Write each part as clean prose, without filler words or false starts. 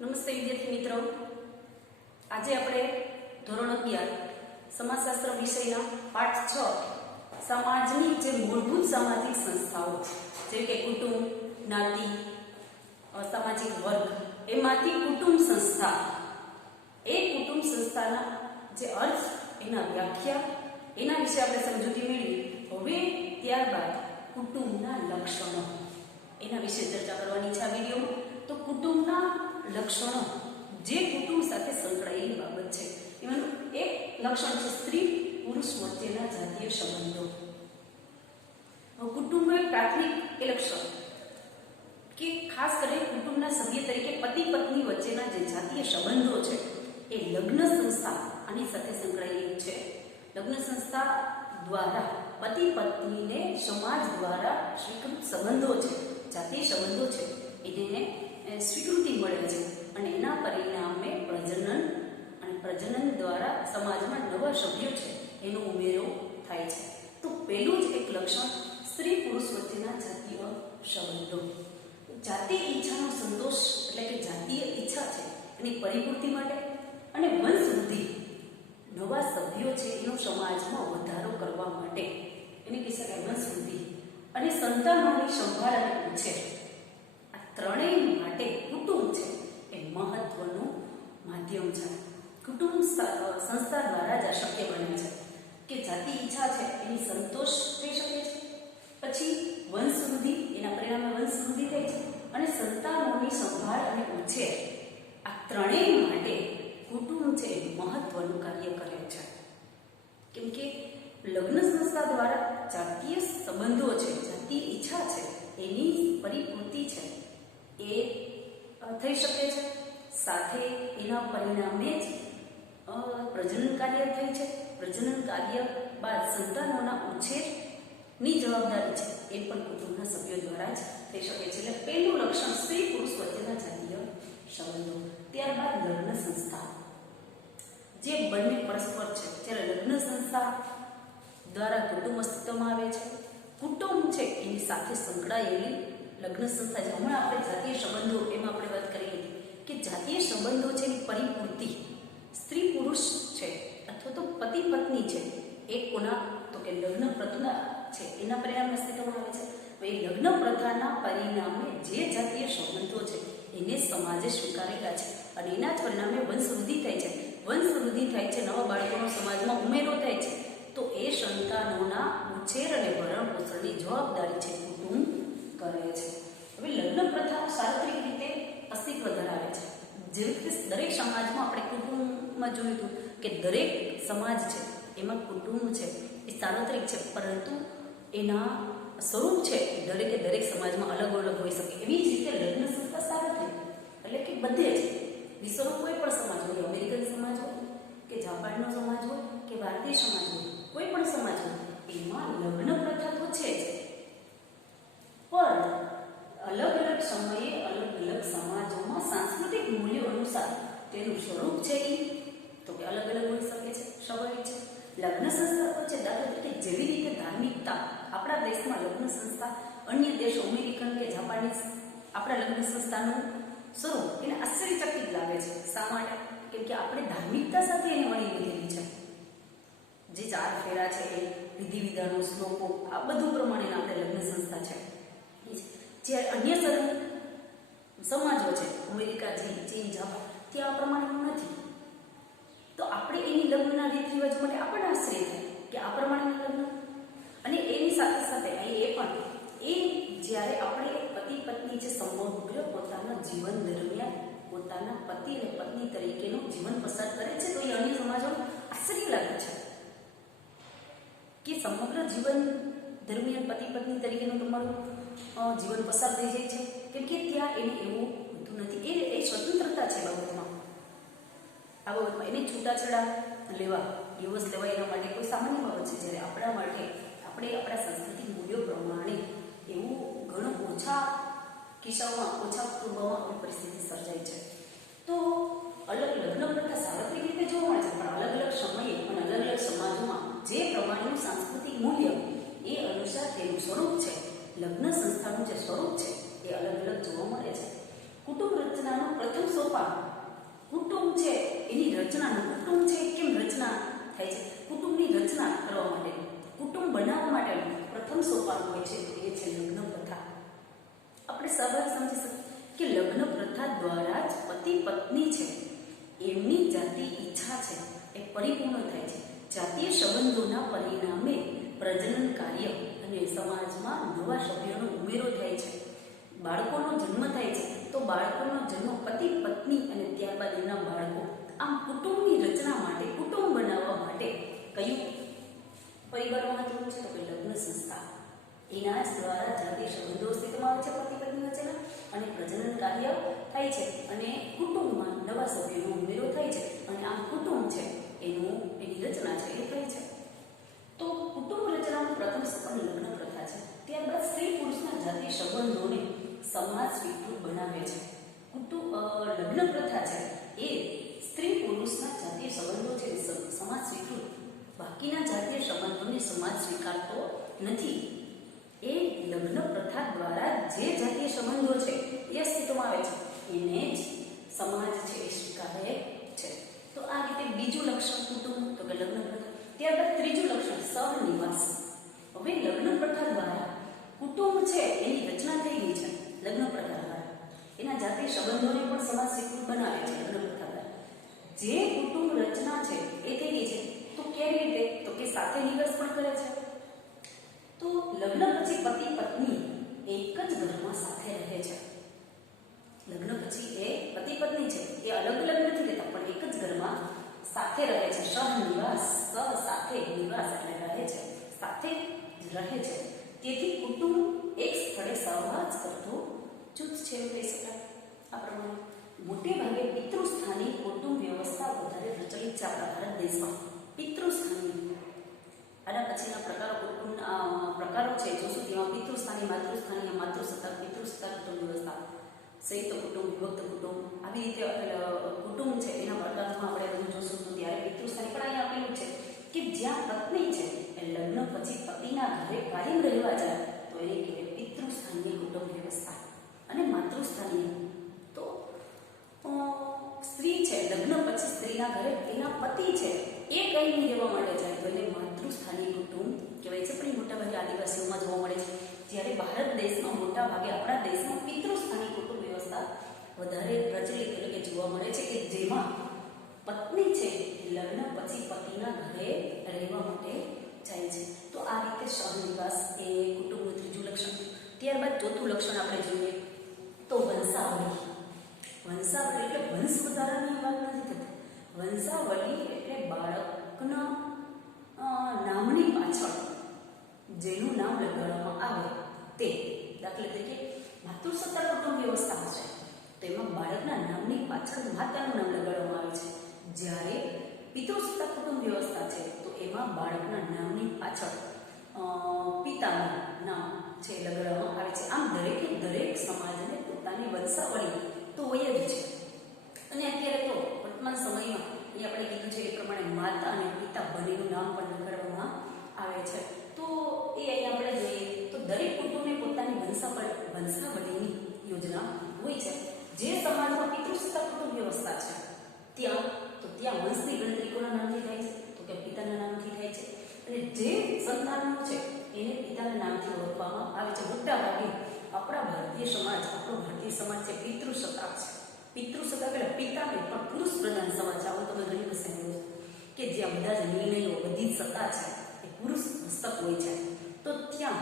નમસ્તે વિદ્યાર્થી મિત્રો, આજે આપણે ધોરણ 11 સમાજશાસ્ત્ર વિષયના પાઠ 6 સમાજની જે મૂળભૂત સામાજિક સંસ્થાઓ જેવી કે કુટુંબ, જ્ઞાતિ, સામાજિક વર્ગ એમાંથી કુટુંબ સંસ્થા, એ કુટુંબ સંસ્થાના જે અર્થ, એના વ્યાખ્યા, એના વિશે આપણે સમજૂતી મેળવી. હવે ત્યારબાદ કુટુંબના લક્ષણો એના વિશે ચર્ચા કરવાની છે આ વિડીયોમાં. તો કુટુંબના લક્ષણો જે કુટુંબ સાથે સંકળાયેલી બાબત છે, એમાંનું એક લક્ષણ છે સ્ત્રી પુરુષ વચ્ચેના જાતીય સંબંધો. કુટુંબનું એક પ્રાથમિક એ લક્ષણ કે ખાસ કરીને કુટુંબના સભ્ય તરીકે પતિ પત્ની વચ્ચેના જે જાતીય સંબંધો છે એ લગ્ન સંસ્થા આની સાથે સંકળાયેલી છે. લગ્ન સંસ્થા દ્વારા પતિ પત્નીને સમાજ દ્વારા સ્વીકૃત સંબંધો છે, જાતીય સંબંધો છે, એને સ્વીકૃતિ મળે છે અને એના પરિણામે પ્રજનન અને પ્રજનન દ્વારા સમાજમાં નવા સભ્યો છે એનો ઉમેરો થાય છે. તો પહેલું જ એક લક્ષણ સ્ત્રી પુરુષ વચ્ચેના જાતીય સંબંધો. જાતીય ઈચ્છાનો સંતોષ એટલે કે જાતીય ઈચ્છા છે એની પરિપૂર્તિ માટે અને વંશવૃદ્ધિ, નવા સભ્યો છે એનો સમાજમાં વધારો કરવા માટે, એની કહી શકાય વંશવૃદ્ધિ અને સંતાનોની સંભાળ અને ઉછેર, આ ત્રણેય માટે કુટુંબ છે એ મહત્વનું માધ્યમ છે. કુટુંબ સંસ્થા દ્વારા જ આ શક્ય બને છે કે જાતિ ઈચ્છા છે એની સંતોષ થઈ શકે છે, પછી વંશવૃદ્ધિ, એના પરિણામે વંશવૃદ્ધિ થાય છે અને સંતાનોની સંભાળ અને ઉછેર, આ ત્રણેય માટે કુટુંબ છે એ મહત્વનું કાર્ય કરે છે. કેમ કે લગ્ન સંસ્થા દ્વારા જાતીય સંબંધો છે, જાતીય ઈચ્છા છે એની પરિપૂર્તિ છે એ થઈ શકે છે. સાથે એના પરિણામે જ પ્રજનન કાર્ય થાય છે. પ્રજનન કાર્ય બાદ સંતાનોના ઉછેરની જવાબદારી છે એ પણ કુટુંબના સભ્યો દ્વારા જ થઈ શકે છે. એટલે પહેલું લક્ષણ સ્ત્રી પુરુષ વચ્ચેના જાતીય સંબંધો. ત્યારબાદ લગ્ન સંસ્થા, જે બંને પરસ્પર છે. જ્યારે લગ્ન સંસ્થા દ્વારા કુટુંબ અસ્તિત્વમાં આવે છે, કુટુંબ છે એની સાથે સંકળાયેલી લગ્ન સંસ્થા છે. હમણાં આપણે જાતીય સંબંધો એમાં આપણે વાત કરી હતી કે જાતીય સંબંધો છે એની પરિપૂર્તિ સ્ત્રી પુરુષ છે અથવા તો પતિ પત્ની છે એ કોના, તો કે લગ્ન પ્રથા છે એના પરિણામે અસ્તિત્વમાં આવે છે. એ લગ્ન પ્રથાના પરિણામે જે જાતીય સંબંધો છે એને સમાજે સ્વીકારેલા છે અને એના જ પરિણામે વંશવૃદ્ધિ થાય છે. વંશવૃદ્ધિ થાય છે, નવા બાળકોનો સમાજમાં ઉમેરો થાય છે, તો એ સંતાનોના ઉછેર અને ભરણ પોષણની જવાબદારી છે કુટુંબ કરે છે. હવે લગ્ન પ્રથા સાર્વત્રિક રીતે અસ્તિત્વ ધરાવે છે. જેવી રીતે દરેક સમાજમાં આપણે કુટુંબમાં જોયું હતું કે દરેક સમાજ છે એમાં કુટુંબ છે એ સાર્વત્રિક છે, પરંતુ એના સ્વરૂપ છે દરેકે દરેક સમાજમાં અલગ અલગ હોઈ શકે. એવી જ રીતે લગ્ન સંસ્થા સાર્વત્રિક એટલે કે બધે જ વિશ્વનો કોઈ પણ સમાજ હોય, અમેરિકન સમાજ હોય કે જાપાનનો સમાજ હોય કે ભારતીય સમાજ હોય, કોઈ પણ સમાજ હોય, એમાં લગ્ન પ્રથા તો છે જ, પણ અલગ અલગ સમયે અલગ અલગ સમાજોમાં સાંસ્કૃતિક મૂલ્યો અનુસાર તેનું સ્વરૂપ છે એ તો કે અલગ અલગ હોઈ શકે છે, સ્વાભાવિક છે. લગ્ન સંસ્થા તો છે, દાખલા તરીકે જેવી રીતે ધાર્મિકતા આપણા દેશમાં લગ્ન સંસ્થા, અન્ય દેશો અમેરિકન કે જાપાનીઝ આપણા લગ્ન સંસ્થાનું સ્વરૂપ એને આશ્ચર્યચકિત લાગે છે. શા માટે? કેમ કે આપણે ધાર્મિકતા સાથે એને વણી લીધેલી છે. જે 4 ફેરા છે એ વિધિ વિધાનો, શ્લોકો, આ બધું પ્રમાણેના આપણે લગ્ન સંસ્થા છે. જ્યારે અન્ય સમાજો છે, અમેરિકા, ચીન, જાપાન, ત્યાં આ પ્રમાણેનું નથી. તો આપણે એની લગ્નના રીત રિવાજ માટે આપણને આશ્ચર્ય થાય કે આ પ્રમાણેના લગ્ન. અને એની સાથે સાથે એ પણ એ જ્યારે આપણે પતિ પત્ની જે સમગ્ર પોતાના જીવન દરમિયાન પોતાના પતિ અને પત્ની તરીકેનું જીવન પસાર કરે છે, તો એ અન્ય સમાજો આશ્ચર્ય લાગે છે કે સમગ્ર જીવન દરમિયાન પતિ પત્ની તરીકેનું તમારું જીવન પસાર થઈ જાય છે. કેમ કે ત્યાં એને એવું હોતું નથી. એ સ્વતંત્રતા છે બાબતમાં. આ બાબતમાં એને છૂટાછેડા લેવા, ડિવોર્સ લેવા એના માટે કોઈ સામાન્ય બાબત છે. જ્યારે આપણા માટે આપણે આપણા સાંસ્કૃતિક મૂલ્યો પ્રમાણે એવું ઘણું ઓછા કિસ્સાઓમાં, ઓછા કુટુંબોમાં આવી પરિસ્થિતિ સર્જાય છે. તો અલગ લગ્ન પ્રથા સાર્વત્રિક રીતે જોવા મળે છે, પણ અલગ અલગ સમયે અને અલગ અલગ સમાજોમાં જે પ્રમાણેનું સાંસ્કૃતિક મૂલ્ય એ અનુસાર તેનું સ્વરૂપ છે, લગ્ન સંસ્થાનું જે સ્વરૂપ છે એ અલગ અલગ જોવા મળે છે. કુટુંબ રચનાનું પ્રથમ સોપાન રચનાનું કુટુંબ છે કેમ રચના થાય છે? કુટુંબની રચના કરવા માટે, કુટુંબ બનાવવા માટેનું પ્રથમ સોપાન હોય છે તો એ છે લગ્ન પ્રથા. આપણે સ્વાભાવિક સમજી શકીએ કે લગ્ન પ્રથા દ્વારા જ પતિ પત્ની છે એમની જાતિ ઈચ્છા છે એ પરિપૂર્ણ થાય છે. જાતીય સંબંધોના પરિણામે પ્રજનન કાર્ય અને સમાજમાં નવા સભ્યોનો ઉમેરો થાય છે. બાળકોનો જન્મ થાય છે તો બાળકોનો જન્મ પતિ પત્ની અને ત્યારબાદ એમના બાળકો. આમ કુટુંબની રચના માટે, કુટુંબ બનાવવા માટે કયું પરિબળ મહત્વનું છે? તો કે લગ્ન સંસ્થા. એના જ દ્વારા જાતીય સંબંધો અસ્તિત્વમાં આવે છે પતિ પત્ની વચ્ચેના અને પ્રજનન કાર્ય થાય છે અને કુટુંબમાં નવા સભ્યોનો ઉમેરો થાય છે અને આમ કુટુંબ છે એની રચના છે એ થાય છે. તો કુટુંબ રચનાનું પ્રથમ સોપાન લગ્ન પ્રથા છે. ત્યારબાદ સ્ત્રી પુરુષના જાતીય સંબંધોને સમાજ સ્વીકૃત બનાવે છે. લગ્ન પ્રથા છે એ સ્ત્રી પુરુષના જાતીય સંબંધો છે સમાજ સ્વીકૃત, બાકીના જાતીય સંબંધોને સમાજ સ્વીકારતો નથી. એ લગ્ન પ્રથા દ્વારા જે જાતીય સંબંધો છે એ અસ્તિત્વમાં આવે છે એને જ સમાજ છે એ સ્વીકારે છે. તો આ રીતે બીજું લક્ષણ કુટુંબ તો કે લગ્ન પ્રથા. ત્યારબાદ ત્રીજું લક્ષણ સહનિવાસ. હવે લગ્ન પ્રથા દ્વારા કુટુંબ છે એની રચના થઈ ગઈ છે. લગ્ન પ્રથા દ્વારા એના જાતીય સંબંધોને પણ સમાજ સ્વીકૃત બનાવે છે. લગ્ન પ્રથા દ્વારા જે કુટુંબ રચના છે એ થઈ ગઈ છે. તો કેવી રીતે? તો કે સાથે નિવાસ પણ કરે છે. તો લગ્ન પછી પતિ પત્ની એક જ ઘરમાં સાથે રહે છે. લગ્ન પછી એ પતિ પત્ની છે એ અલગ અલગ નથી રહેતા પણ એક જ ઘરમાં સાથે રહે છે. સહનિવાસ, સાથે નિવાસ એટલે રહે છે, સાથે રહે છે. તેથી કુટુંબ એક સ્થળે સહવાસ કરતું જૂથ છે એવું કહી શકાય. આ પ્રમાણે મોટે ભાગે પિતૃસ્થાની કુટુંબ વ્યવસ્થા વધારે પ્રચલિત છે આપણા ભારત દેશમાં. પિતૃસ્થાની આના પછીના પ્રકારો છે જોશું તેમાં પિતૃસ્થાની, માતૃસ્થાની, માતૃસત્તાક, પિતૃસત્તાક કુટુંબ વ્યવસ્થા, સંયુક્ત કુટુંબ, વિભક્ત કુટુંબ, આવી રીતે કુટુંબ છે એના પ્રકારમાં આપણે બધું જોશું. તો ત્યારે પિતૃસ્થાની પણ અહીંયા આપેલું છે કે જ્યાં પત્ની છે એ લગ્ન પછી પતિના ઘરે કાયમ રહેવા જાય તો એને કહેવાય પિતૃસ્થાનીય કુટુંબ વ્યવસ્થા. અને માતૃસ્થાનીય તો સ્ત્રી છે લગ્ન પછી સ્ત્રીના ઘરે એના પતિ છે એ કઈ નહીં રહેવા માટે જાય તો એને માતૃસ્થાનીય કુટુંબ કહેવાય છે. પણ મોટા ભાગે આદિવાસીઓમાં જોવા મળે છે. જ્યારે ભારત દેશમાં મોટા ભાગે આપણા દેશમાં પિતૃસ્થાનીય કુટુંબ વ્યવસ્થા વધારે પ્રચલિત એટલે કે જોવા મળે છે કે જેમાં પત્ની છે લગ્ન પછી પતિના ઘરે રહેવા માટે જાય છે. તો આ રીતે સહનિવાસ એ કુટુંબનું ત્રીજું લક્ષણ. ત્યારબાદ ચોથું લક્ષણ આપણે જોઈએ તો વંશાવળી. વંશાવળી એટલે વંશ વધારાની વાત નથી થતી. વંશાવળી એટલે બાળકના નામની પાછળ જેનું નામ લગાડવામાં આવે તે. દાખલા તરીકે માતૃસત્તા કુટુંબ વ્યવસ્થા હશે તો એમાં બાળકના નામની પાછળ માતાનું નામ લગાડવામાં આવે છે. જ્યારે પિતૃસત્તા કુટુંબ વ્યવસ્થા છે તો એમાં બાળકના નામની પાછળ પિતાનું નામ છે લગાડવામાં આવે છે. આમ દરેકે દરેક સમાજને પોતાની વંશાવળી તો હોય જ છે. અને અત્યારે તો વર્તમાન સમયમાં એ આપણે કીધું છે એ પ્રમાણે માતા અને પિતા બંનેનું નામ પણ લગાડવામાં આવે છે. તો એ અહીં આપણે જોઈએ તો દરેક કુટુંબને પોતાની વંશાવળીની યોજના હોય છે. જે સમાજમાં પિતૃસત્તા કુટુંબ વ્યવસ્થા છે ત્યાં વંશની ગણતરી કોના નામથી થાય છે? તો કે પિતાના નામથી થાય છે. અને જે સંતાનો છે એને પિતાના નામથી ઓળખવામાં આવે છે. મોટા ભાગે આપણા ભારતીય સમાજ છે પિતૃસત્તાક છે. પિતૃસત્તાક એટલે પિતા નહીં પણ પુરુષ પ્રધાન સમાજ છે. આવું તમે ઘણી વખત સાંભળ્યું છે કે જ્યાં બધા જ નિર્ણયો, બધી જ સત્તા છે એ પુરુષ હસ્તક હોય છે. તો ત્યાં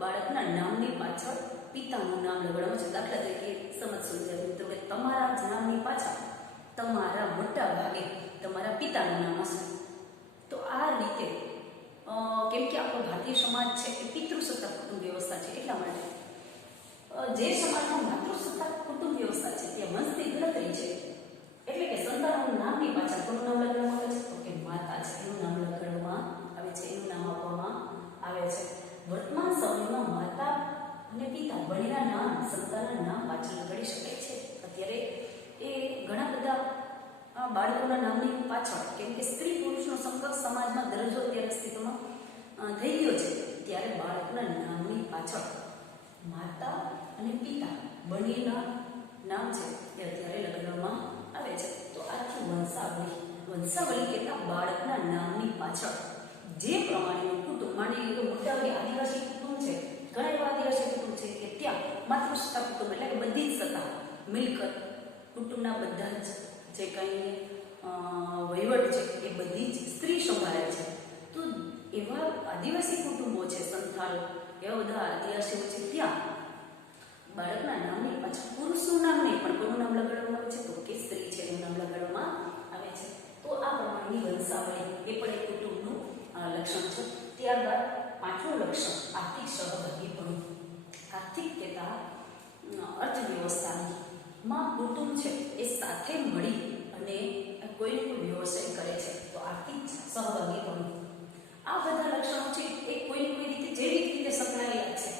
બાળકના નામની પાછળ પિતાનું નામ લગાડવાનું છે. દાખલા તરીકે સમજશું મિત્રો કે તમારા જ નામની પાછળ તમારા મોટા ભાગે તમારા પિતાનું નામ હશે. તો આ રીતે કેમ કે આપણો ભારતીય સમાજ છે એ પિતૃસત્તાક કુટુંબ વ્યવસ્થા છે એટલા માટે જે સમાજમાં માતૃસત્તાક કુટુંબ વ્યવસ્થા છે ત્યાં વંશની ગણતરી છે એટલે કે સંતાનોના નામની પાછળ કોનું નામ લગાડવામાં આવે છે? તો કે માતા છે એનું નામ લગાડવામાં આવે છે, એનું નામ આપવામાં આવે છે. વર્તમાન સમયમાં માતા અને પિતા બંનેના નામ સંતાનના નામ પાછળ લગાડી શકાય છે. અત્યારે એ ઘણા બધા બાળકોના નામની પાછળ કેમ કે સ્ત્રી પુરુષનો સંપર્ક સમાજમાં દરજ્જો અત્યારે અસ્તિત્વમાં થઈ ગયો છે ત્યારે બાળકના નામની પાછળ માતા અને પિતા બંનેના નામ છે એ અત્યારે લગાડવામાં આવે છે. તો આથી વંશાવળી વંશાવલી કહેતા બાળકના નામની પાછળ જે પ્રમાણેનું કુટુંબ, માની લો મોટાભાગે આદિવાસી કુટુંબ છે, ઘણા એવા આદિવાસી કુટુંબ છે કે ત્યાં માતૃસત્તા કુટુંબ એટલે કે બધી જ સત્તા, મિલકત, કુટુંબના બધા જ જે કંઈ વહીવટ છે એ બધી જ સ્ત્રી સંભાળે છે. તો એવા આદિવાસી કુટુંબો છે, સંથાલ, એવા બધા આદિવાસીઓ છે, ત્યાં બાળકના નામની પાછળ પુરુષનું નામ નહીં પણ કોનું નામ લગાડવામાં આવે છે તો કે સ્ત્રી છે એનું નામ લગાડવામાં આવે છે. તો આ પ્રમાણેની વંશાવળી એ પણ એક કુટુંબનું લક્ષણ છે. ત્યારબાદ પાંચમું લક્ષણ આર્થિક સહભાગીપણું. આર્થિક કહેતા અર્થવ્યવસ્થામાં કુટુંબ છે એ સાથે મળી અને કોઈ વ્યવસાય કરે છે તો આર્થિક સહભાગીપણું. આ બધા લક્ષણો છે એ કોઈ રીતે જૈવિક રીતે સંકળાયેલા છે.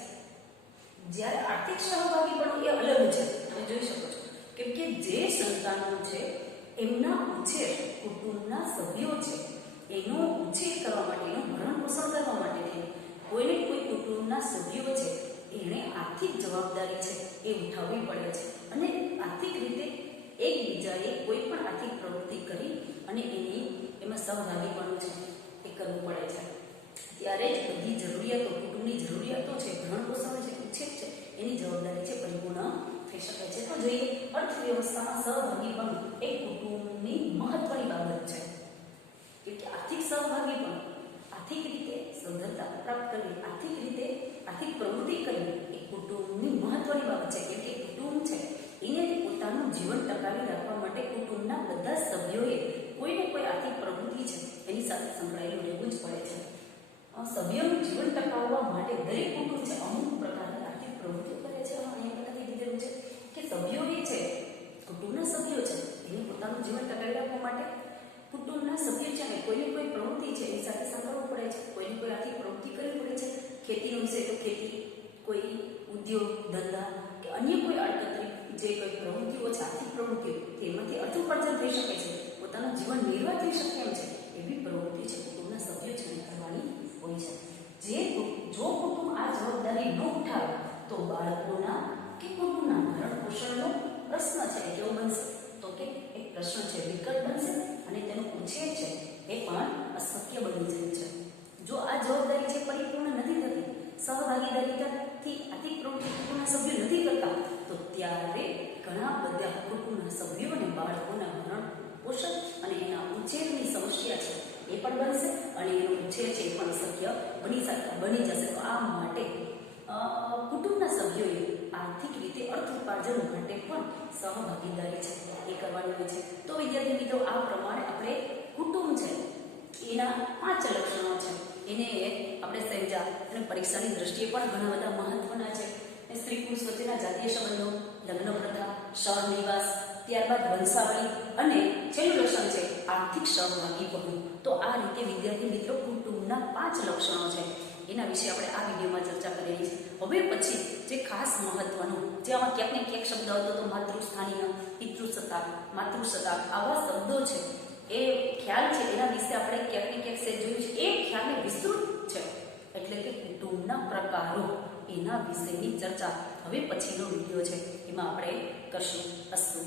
જ્યારે આર્થિક સહભાગીપણું એ અલગ છે, તમે જોઈ શકો છો, કેમ કે જે સંતાનો છે એમના ઉછેર કુટુંબના સભ્યો છે એનો ઉછેર કરવા માટે, એનું ભરણ પોષણ કરવા માટે કોઈને કોઈ કુટુંબના સભ્યો છે એને આર્થિક જવાબદારી છે એ ઉઠાવવી પડે છે અને આર્થિક રીતે એકબીજાએ કોઈ પણ આર્થિક પ્રવૃત્તિ કરી અને એમાં સહભાગીપણું છે એ કરવું પડે છે. ત્યારે જ બધી જરૂરિયાતો, કુટુંબની જરૂરિયાતો છે, ભરણ પોષણ છે, ઉછેર છે, એની જવાબદારી છે પરિપૂર્ણ થઈ શકે છે. તો જોઈએ અર્થવ્યવસ્થામાં સહભાગીપણું એ કુટુંબની મહત્વની બાબત છે. એટલે આર્થિક સહભાગીપણું, આર્થિક રીતે સદ્ધરતા પ્રાપ્ત કરવી, આર્થિક રીતે આર્થિક પ્રવૃત્તિ કરવી એ કુટુંબની મહત્વની બાબત છે. કેમ કે કુટુંબ છે એને પોતાનું જીવન ટકાવી રાખવા માટે કુટુંબના બધા સભ્યોએ કોઈને કોઈ આર્થિક પ્રવૃત્તિ છે એની સાથે સંકળાયેલું રહેવું જ પડે છે. સભ્યોનું જીવન ટકાવવા માટે દરેક કુટુંબ છે અમુક પ્રકારની આર્થિક પ્રવૃત્તિઓ કરે છે. અહીંયા બતાવી દીધેલું છે કે સભ્યો એ છે, કુટુંબના સભ્યો છે એને પોતાનું જીવન ટકાવી રાખવા માટે કુટુંબના સભ્યો છે અને કોઈને કોઈ પ્રવૃત્તિ છે એની સાથે સંકળવું પડે છે, કોઈને કોઈ આર્થિક પ્રવૃત્તિ કરવી પડે છે. ખેતીનો વિષય તો ખેતી, કોઈ ઉદ્યોગ ધંધા કે અન્ય કોઈ આડકતરી જે કોઈ પ્રવૃત્તિઓ છે, આર્થિક પ્રવૃત્તિઓ, તેમાંથી અર્થોપાર્જન થઈ શકે છે, પોતાનું જીવન નિર્વાહ થઈ શકે એમ છે એવી પ્રવૃત્તિ છે કુટુંબના સભ્યો છે કરવાની હોય છે. જો કુટુંબ આ જવાબદારી ન ઉઠાવે તો બાળકોના કે કુટુંબના ભરણ પોષણનો પ્રશ્ન છે કેવો બનશે તો કે એક પ્રશ્ન છે, વિકટ બનશે અને તેનો ઉછેર છે એ પણ અશક્ય બની જાય છે. જો આ જવાબદારી છે પરિપૂર્ણ નથી થતી, સહભાગીદારીથી આર્થિક પ્રવૃત્તિ કુટુંબના સભ્યો નથી કરતા તો ત્યારે ઘણા બધા કુટુંબના સભ્યો અને બાળકોના ભરણ પોષણ અને એના ઉછેરની સમસ્યા છે એ પણ બનશે અને એનો ઉછેર છે એ પણ અશક્ય બની જશે. તો આ માટે કુટુંબના સભ્યોએ આર્થિક રીતે અર્થ ઉપાર્જન માટે પણ સહભાગીદારી છે એ કરવાની હોય છે. તો વિદ્યાર્થી મિત્રો આ પ્રમાણે આપણે કુટુંબ છે એના 5 લક્ષણો છે એને આપણે સમજ્યા અને પરીક્ષાની દ્રષ્ટિએ પણ ઘણા બધા મહત્વના છે. સ્ત્રી પુરુષ વચ્ચેના જાતીય સંબંધો, લગ્ન પ્રથા, સહનિવાસ, ત્યારબાદ વંશાવળી અને છેલ્લું લક્ષણ છે આર્થિક સહભાગીપણું. તો આ રીતે વિદ્યાર્થી મિત્રો કુટુંબના 5 લક્ષણો છે એના વિશે આપણે આ વિડીયોમાં ચર્ચા કરેલી છે. હવે પછી જે ખાસ મહત્વનું, જે આમાં ક્યાંક ને ક્યાંક શબ્દ આવતો તો માતૃસ્થાનીય, પિતૃસત્તાક, માતૃસત્તાક, આવા શબ્દો છે એ ખ્યાલ છે એના વિશે આપણે ક્યાંક ને ક્યાંક જોયું છે. એ ખ્યાલને વિસ્તૃત છે એટલે કે કુટુંબના પ્રકારો એના વિશેની ચર્ચા હવે પછીનો વિડીયો છે એમાં આપણે કરશું. અસ્તુ.